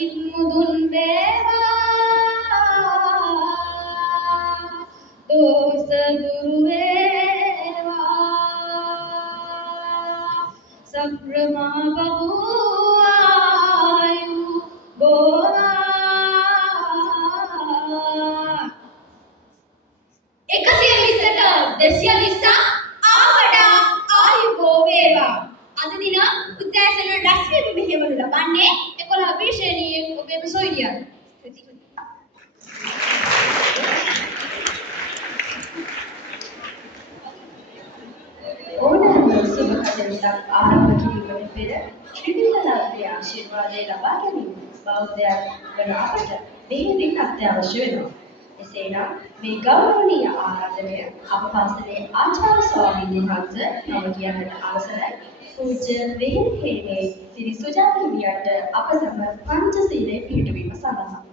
සිත් මුදුන් වේවා දෝෂ දුරු වේවා සබ්‍රමා බහු ආයු බෝවා 120ට 220 ආවට ආයුබෝ වේවා අද දින උදෑසන රැස්වීම මෙහෙවනු ලබන්නේ 11 B ශ්‍රේණියේ ඔබේ සොයිලියන් ඕනෑම සුබ කටයුත්තක් ආරම්භ කිරීමට පෙර ත්‍රිවිධ ආශිර්වාදය ලබා ගැනීම බෞද්ධයන් වන අපට බෙහෙවින් අත්‍යවශ්‍ය වෙනවා. එසේනම් මේ ගෞරවනීය ආරාධනය අප පන්සලේ ආචාර්ය ස්වාමීන් වහන්සේ නම කියන්නට අවසරයි. පූජ්‍ය වෙහෙරේ සිරි සුජාත හිමියන්ට අප සමග පංචශීලයේ පිළිපදවීම සඳහා